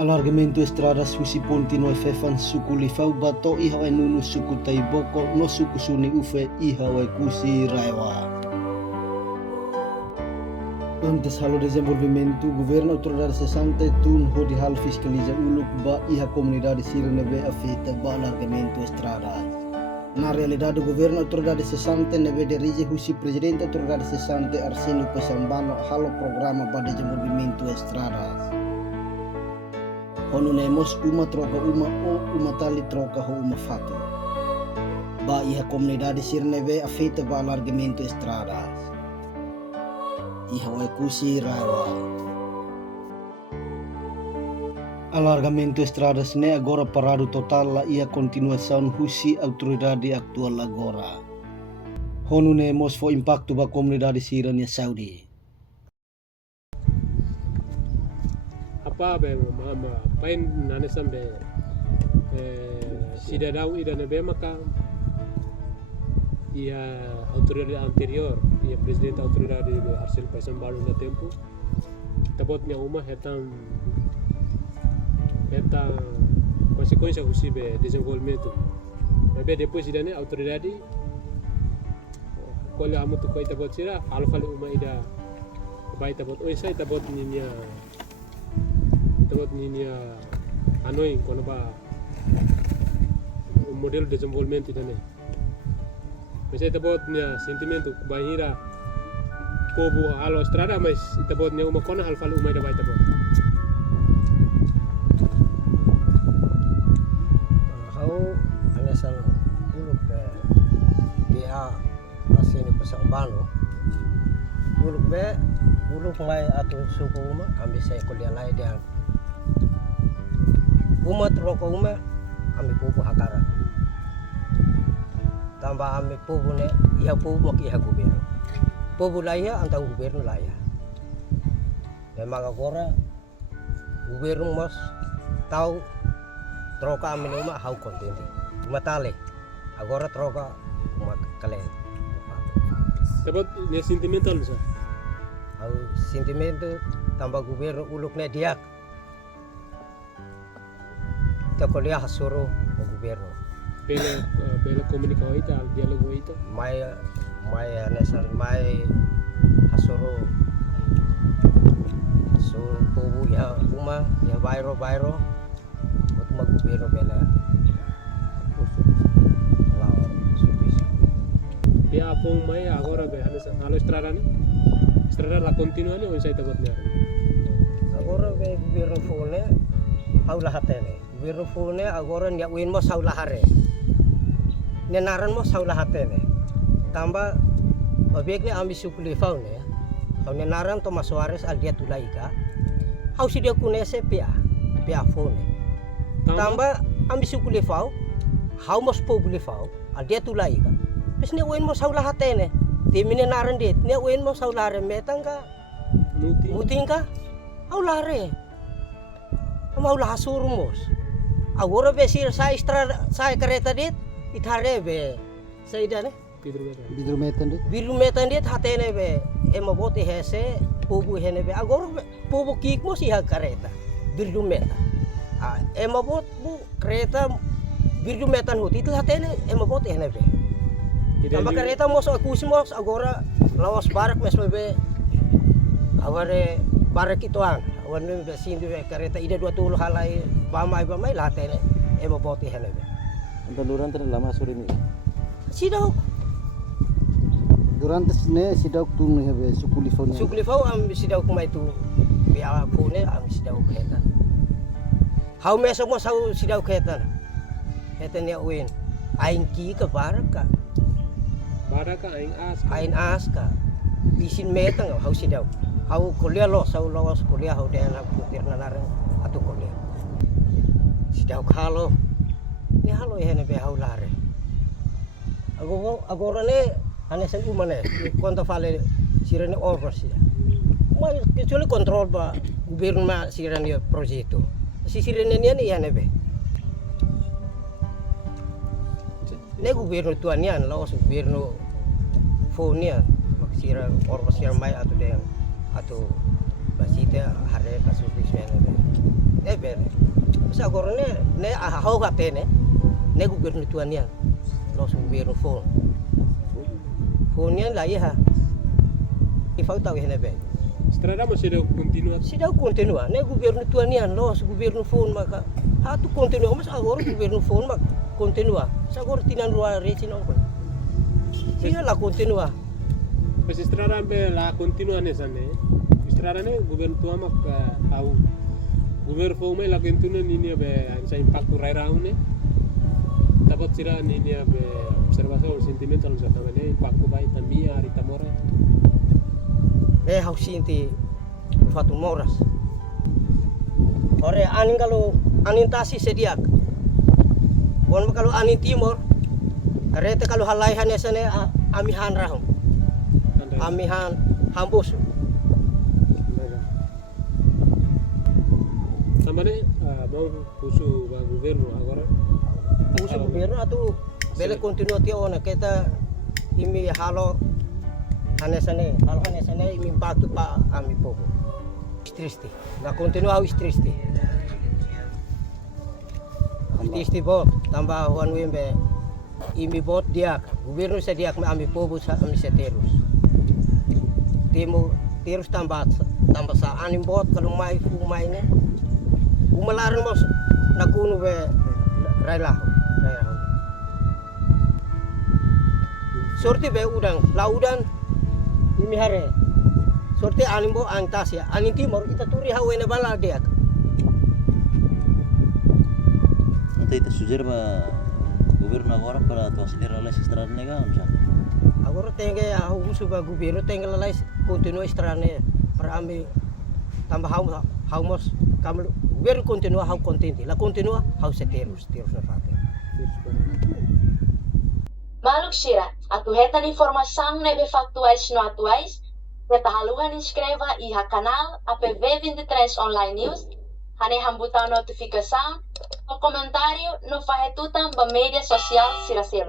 Alargamento estradas susi ponti no efefan suku lifau bato iha e nunu suku taiboko no suku suni ufe iha e kusi raiwa. Antes halo desenvolvimento, governo autoridade cessante tun hodi hal fiscaliza uluk ba iha comunidade sirene be afeta ba alargamento estradas. Na realidade, governo autoridade cessante neve dirige husi presidente autoridade cessante Arsenio Pesambano halo programa ba desenvolvimento estradas. Onu nemos uma troca uma o uma tali troca ho uma fato. Ba iha comunidade sirneve afeta ba alargamento estradas. Iha o kusi raiwa. Alargamento estradas ne agora parado total la ia continuação husi autoridade actual agora. Honu nemos fo impacto ba comunidade sirania Saudi. Apa be mama pain nane sambe sida dau ida nebe maka ia autoridade anterior ia presidente autoridade de Arsenio Pesambano na tempo tabotnya uma hetan konsekuensia husibe desenvolvimento bebe depois ida ne autoridade kolha amu tu koi tabot sira alfale uma ida bai tabot oi sai tabot ninya anoi kono ba modelo desenvolvimento ida ne mas tabot nia sentimento bahira povo alo estrada mas tabot nia uma kona alfale uma ida bai tabot Anasan uluk dia Arsenio Pesambano uluk mai atau suku uma kami saya kuliah lain dia umat roko uma kami pupu hakara tambah kami pupu ne iha pupu mak iha governo pupu laya antang governo laya memang agora governo mas tahu troca kami uma hau kontenti matale agora troca uma kale tabot nia sentimental masa hau sentimento tambah governo uluknya dia kita kuliah suruh governo pela komunikasi itu dialog itu mai anesan mai hasuro so pobu ya uma ya bairo untuk governo bela dia apong mai agora be halo estrada la continua ni onsai tabot nia agora be governo fone hau lahatene governo fone agora nya win mo sau lahare nenaran mo sau lahatene tambah objeknya ambil sukuli faune hau nenaran to Suarez al dia tulaika hau si dia kunese pia fone tambah ambil sukuli fau hau mos pobuli fau al dia tulaika pes ne win mo sau lahatene timine naran dit ne win mo sau lare metangka mutingka hau lare mau lahasurmos agora be sir sa estrada sa kereta dit ithare be saidane biru metan dit hatene be emaboti hese pubu hene be agora pubu kik mo siha kereta biru meta emabot bu kereta biru metan hut itu hatene emaboti hene be tambah kereta mos akusmos agora lawas barak mes be aware barak ituan awan be sindi be kereta ida 20 halai bamai latene emaboti hene be Durante lama sore ni. Sidau Durante ne sidau tu hebe suku lifau. Suku lifau am sidau kumai tu biar pune am sidau kereta. Hau meso mo sau sidau kereta. Kereta ni win. Aing ki ke baraka. Baraka aing aska. Isin metang hau sidau. Hau kuliah lo sau lawas kuliah hau dan putir narang atau kuliah. Sidau kalau ni halo hene be hau lare agora ne anesan umane konta fale sirene orros ya ma kecuali kontrol ba governo ma sirene progetto si sirene ni hene be ne governo tuanian laos governo fonia maksira orros yang mai atau basite hare kasus bismene bele sa agora ne hau hatene ne governo tuanian los governo fonian la iha e falta o henebe Estrada masih ada continua. Sidau continua, ne governo tuanian los governo fon maka hatu continua mas agora governo fon mak continua. Sa agora tinan rua recino ko. Sila la continua. Mas estrada be la continua nessa né. Estrada né governo tua mak au. Governo fon mai la continua nini be sa impacto raira une. Dapat sira nini be observação o sentimento al sama né impacto bai tambia arita mora. Hau sinti fatu moras. Ore anin kalau anin tasi sediak. Bon kalau anin timor, karete kalau halaihan esane amihan rahum. Amihan hambus. Sama nih mau pusu ba governo agora. Pusu governo atau bele continuati ona kita imi halo hanesane imi impacto pa ami povo. Triste. La continua au triste. Triste bot tambah wan wembe imi bot diak governo sediak ami povo sa ami seterus. Terus tambah sa anim bot kalau mai fu mai ne. Umalaran mos nakunu be railah. Sorti be udang, laudan imi hare. Sorti animbo angtas ya, angin timur kita turi hawene bala diak. Nanti itu sujer ba governo agora para tu acelerar las estradas nega amsa. Agora tenge hau suba governo tenge lalai continua estrane para ami tambah hau mos kamu governo continua hau contente, la continua hau seterus na fate. Maluk Shira, atuhetan informação nebe factuais no atuais, beta haluhan inscreva iha canal APV23 Online News, hane hambutan notificação, o comentário no fahetutan ba media social siraselu.